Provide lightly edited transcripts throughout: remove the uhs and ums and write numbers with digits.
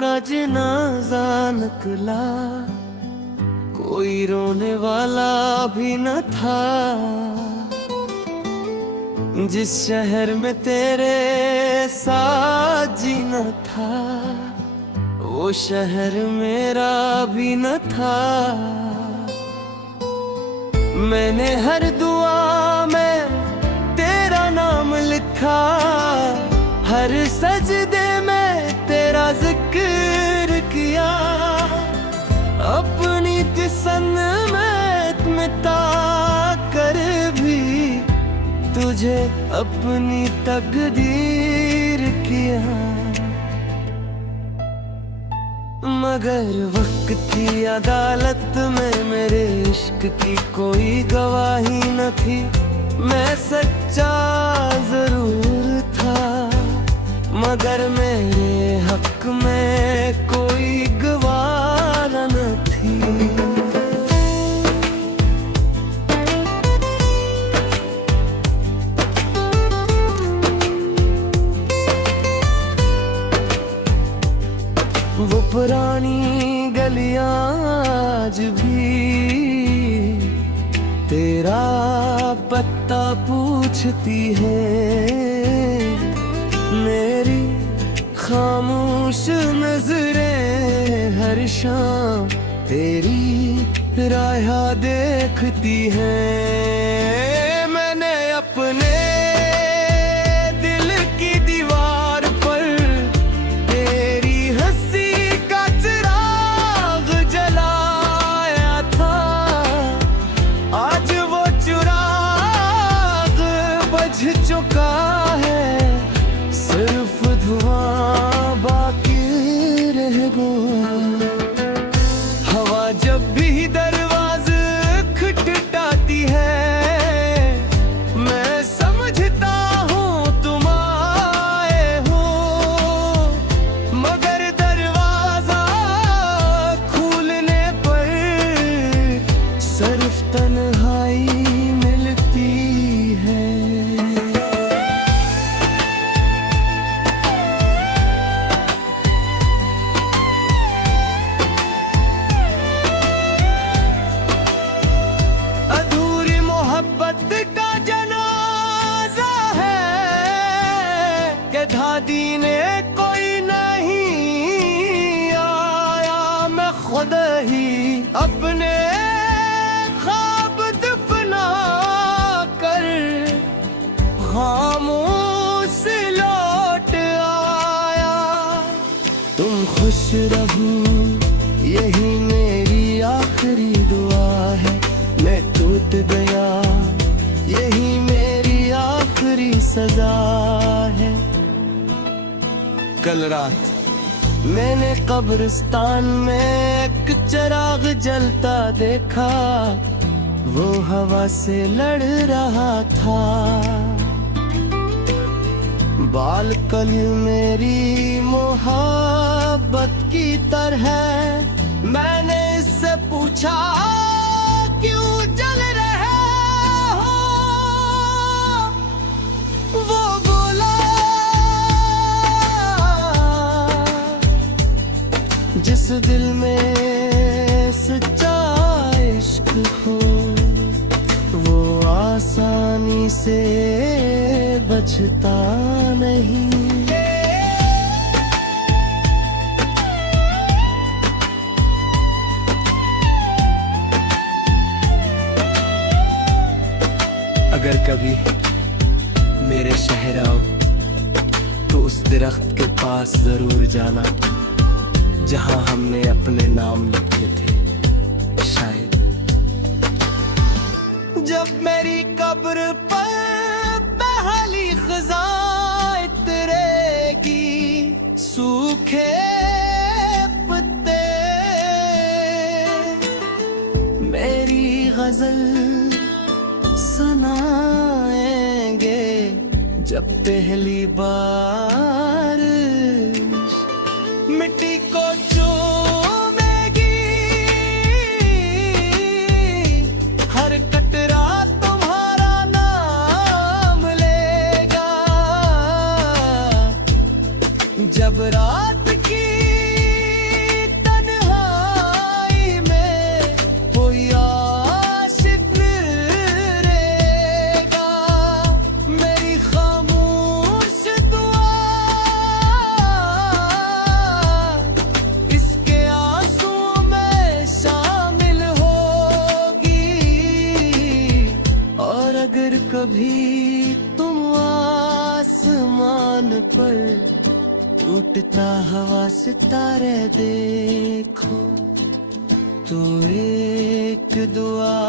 का जनाजा निकला, कोई रोने वाला भी न था। जिस शहर में तेरे साथ जीना था, वो शहर मेरा भी न था। मैंने हर दुआ में तेरा नाम लिखा, हर सजदे में तेरा जिक्र किया। अपनी तसन्नुत मिटा कर भी तुझे अपनी तकदीर किया। मगर वक्त की अदालत में मेरे इश्क की कोई गवाही न थी। मैं सच्चा जरूर था, मगर मेरे हक में कोई गवाह न थी। वो पुरानी गलियां आज भी तेरा पत्ता पूछती है। मेरी खामोश नजरें हर शाम तेरी राह देखती हैं। मैंने अपने दिल की दीवार पर तेरी हंसी का चिराग जलाया था। आज वो चिराग बुझ चुका है, सिर्फ धुआं बाकी रह गया। हवा जब भी दरवाजे खटखटाती है, मैं समझता हूँ तुम आए हो। मगर दरवाजा खुलने पर सिर्फ तन्हाई मिलती है। का जनाजा है कि दादी ने कोई नहीं आया। मैं खुद ही अपने ख्वाब दफना कर खामोश लौट आया। तुम खुश रहो, यही मेरी आखिरी दुआ है। मैं टूट गया, यही मेरी आखिरी सजा है। कल रात मैंने कब्रिस्तान में एक चिराग जलता देखा। वो हवा से लड़ रहा था। बालकनी मेरी मोहब्बत की तरह। मैंने इससे पूछा क्यों जल रहे हो? वो बोला जिस दिल में सच्चा इश्क हो, वो आसानी से बचता नहीं। अगर कभी मेरे शहर आओ तो उस दरख्त के पास जरूर जाना जहां हमने अपने नाम लिखे थे। शायद जब मेरी कब्र पर पहली खज़ां इतरेगी, सूखे पत्ते मेरी गजल सुनाएंगे। जब पहली बार मिट्टी को चूमेगी, हर कतरा तुम्हारा नाम लेगा। जब रात की कभी तुम आसमान पर टूटता हवा सितारे देखो तो एक दुआ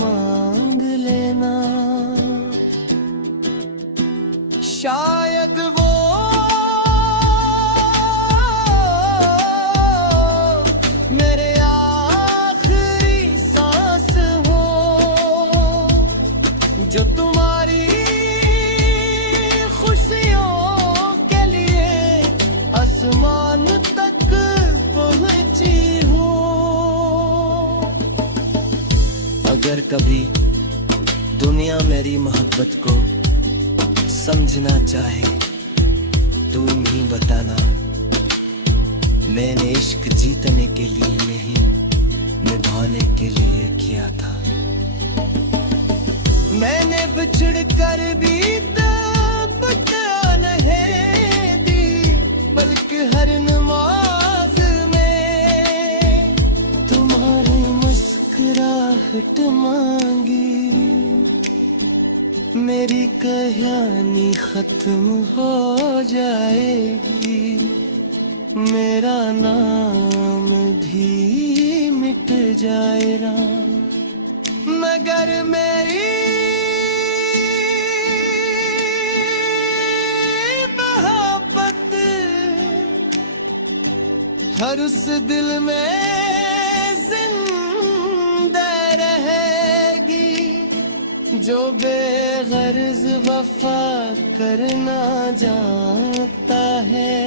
मांग लेना, शायद वो मेरे आखिरी सांस हो जो तुम्हारी खुशियों के लिए आसमान तक पहुंची हो। अगर कभी दुनिया मेरी मोहब्बत को समझना चाहे तुम ही बताना, मैंने इश्क जीतने के लिए नहीं निभाने के लिए किया था। मैंने बिछड़ कर भी बता नहीं दी, बल्कि हर नमाज में तुम्हारी मुस्कुराहट मांगी। मेरी कहानी खत्म हो जाएगी, मेरा नाम भी मिट जाएगा, मगर मेरी मोहब्बत हर उस दिल में जिंदा रहेगी जो बेगर्ज वफा करना जानता है।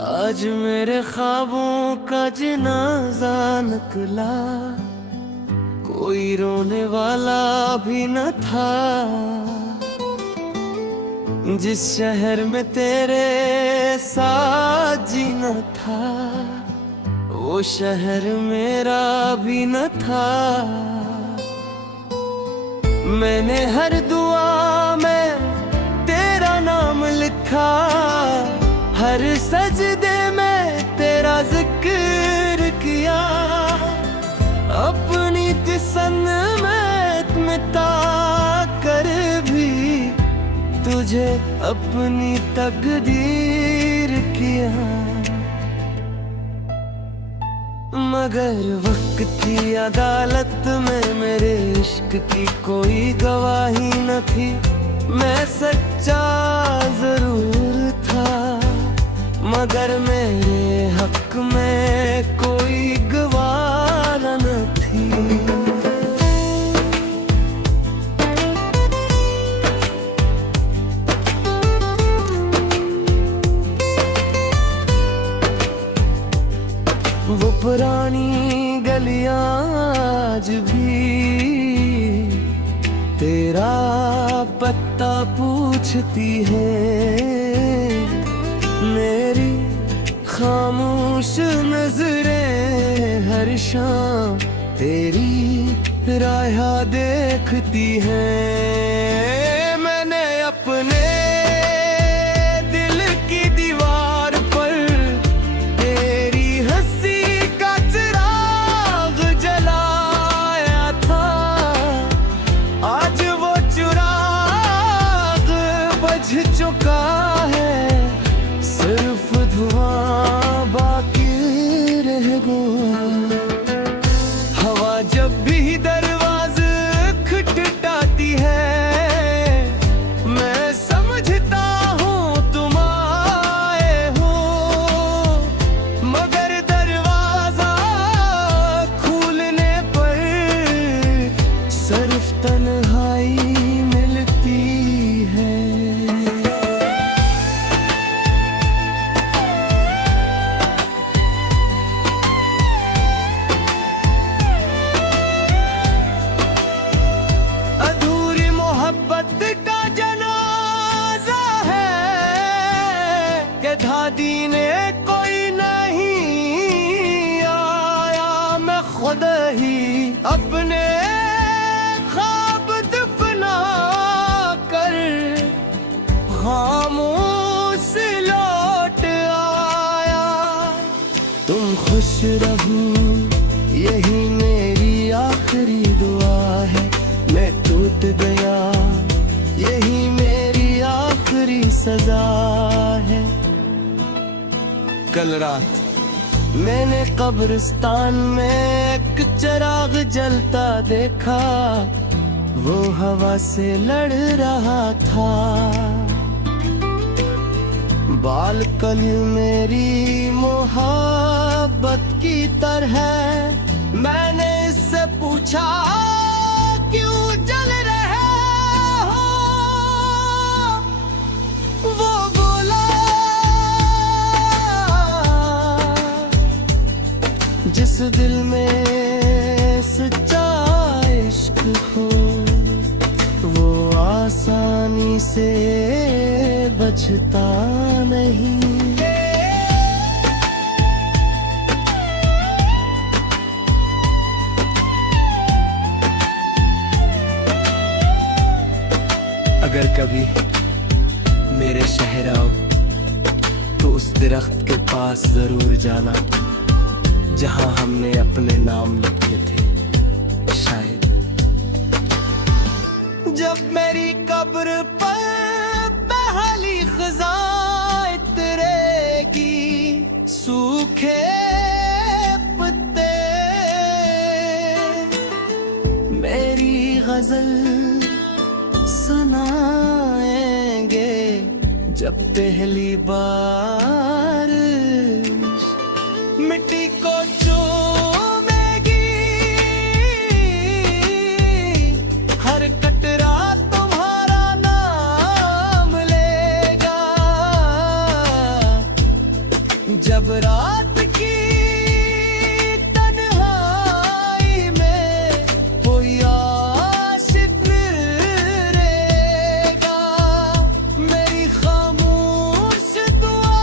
आज मेरे ख्वाबों का जनाजा निकला, कोई रोने वाला भी न था। जिस शहर में तेरे साथ जीना था वो शहर मेरा भी न था। मैंने हर दुआ में तेरा नाम लिखा, हर सजदे में तेरा जिक्र किया। अपनी तसन्नुत मिटा कर भी तुझे अपनी तकदीर किया, मगर वक्त की अदालत में मेरे इश्क की कोई गवाही न थी। मैं सच्चा जरूर था मगर मेरे हक में कोई गवाह न थी। वो पुरानी गलियां आज भी तेरा पत्ता पूछती है। मेरी खामोश नजरें हर शाम तेरी राह देखती हैं। मैंने अपने दिल की दीवार पर तेरी हंसी का चिराग जलाया था। आज वो चिराग बुझ चुका है, सिर्फ धुआं बाकी रह गया। हवा जब भी दरवाजे खटखटाती है नहीं, यही मेरी आखिरी दुआ है। मैं टूट गया, यही मेरी आखिरी सजा है। कल रात मैंने कब्रिस्तान में एक चिराग जलता देखा, वो हवा से लड़ रहा था। बालकनी मेरी मोहब्बत की तरह, मैंने इससे पूछा क्यों जल रहे हो। वो बोला जिस दिल में सच्चा इश्क हो, वो आसानी से बचता नहीं। अगर कभी मेरे शहर आओ तो उस दरख्त के पास जरूर जाना जहां हमने अपने नाम लिखे थे। शायद जब मेरी कब्र पर पहली खज़ां इतरेगी, सूखे पत्ते मेरी गजल सुनाएंगे। जब पहली बार मिट्टी को चूमेगी, हर कटरा तुम्हारा नाम लेगा। जब रात की तन्हाई में कोई आशिक रहेगा, मेरी खामोश दुआ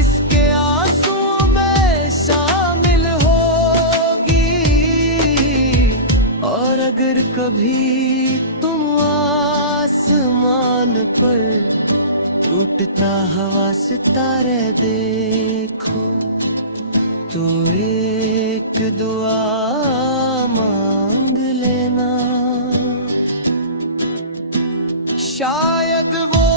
इसके आंसुओं में शामिल होगी। और अगर कभी तुम आसमान पर टूटता हवा सितारे देखो, तो एक दुआ मांग लेना। शायद वो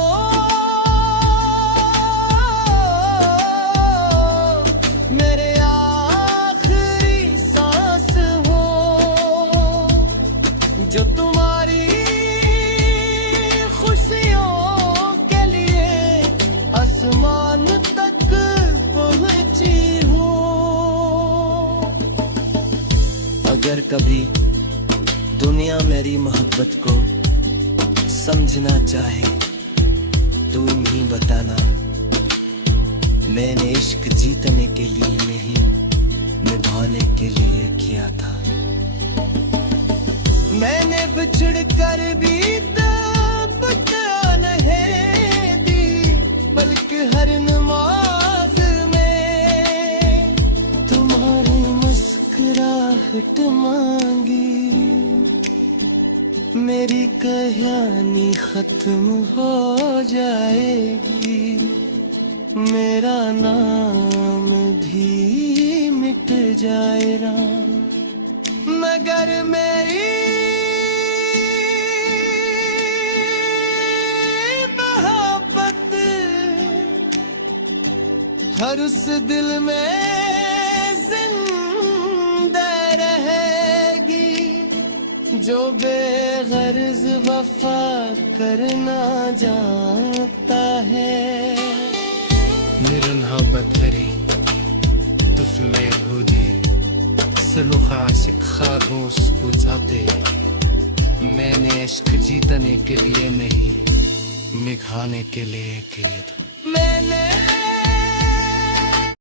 मेरे आखिरी सांस हो, जो तुम्हारी खुशियों के लिए आसमान तक पहुंची हो। अगर कभी दुनिया मेरी मोहब्बत को समझना चाहे, तुम ही बताना। मैंने इश्क जीतने के लिए नहीं, निभाने के लिए किया था। मैंने बिछड़ कर भी नहीं दी, बल्कि हर नमाज में तुम्हारी मुस्कुराहट मांगी। मेरी कहानी खत्म हो जाएगी, मेरा नाम भी मिट जाएगा, मगर मेरी मोहब्बत हर उस दिल में जिंदा रहेगी, जो बेगर्ज वफा करना जानता है। निरन्हा बतहरी तुफ़्ल यहूदी सलूख आशिक खामोश बुझाते। मैंने इश्क जीतने के लिए नहीं, निभाने के लिए किए थे। मैंने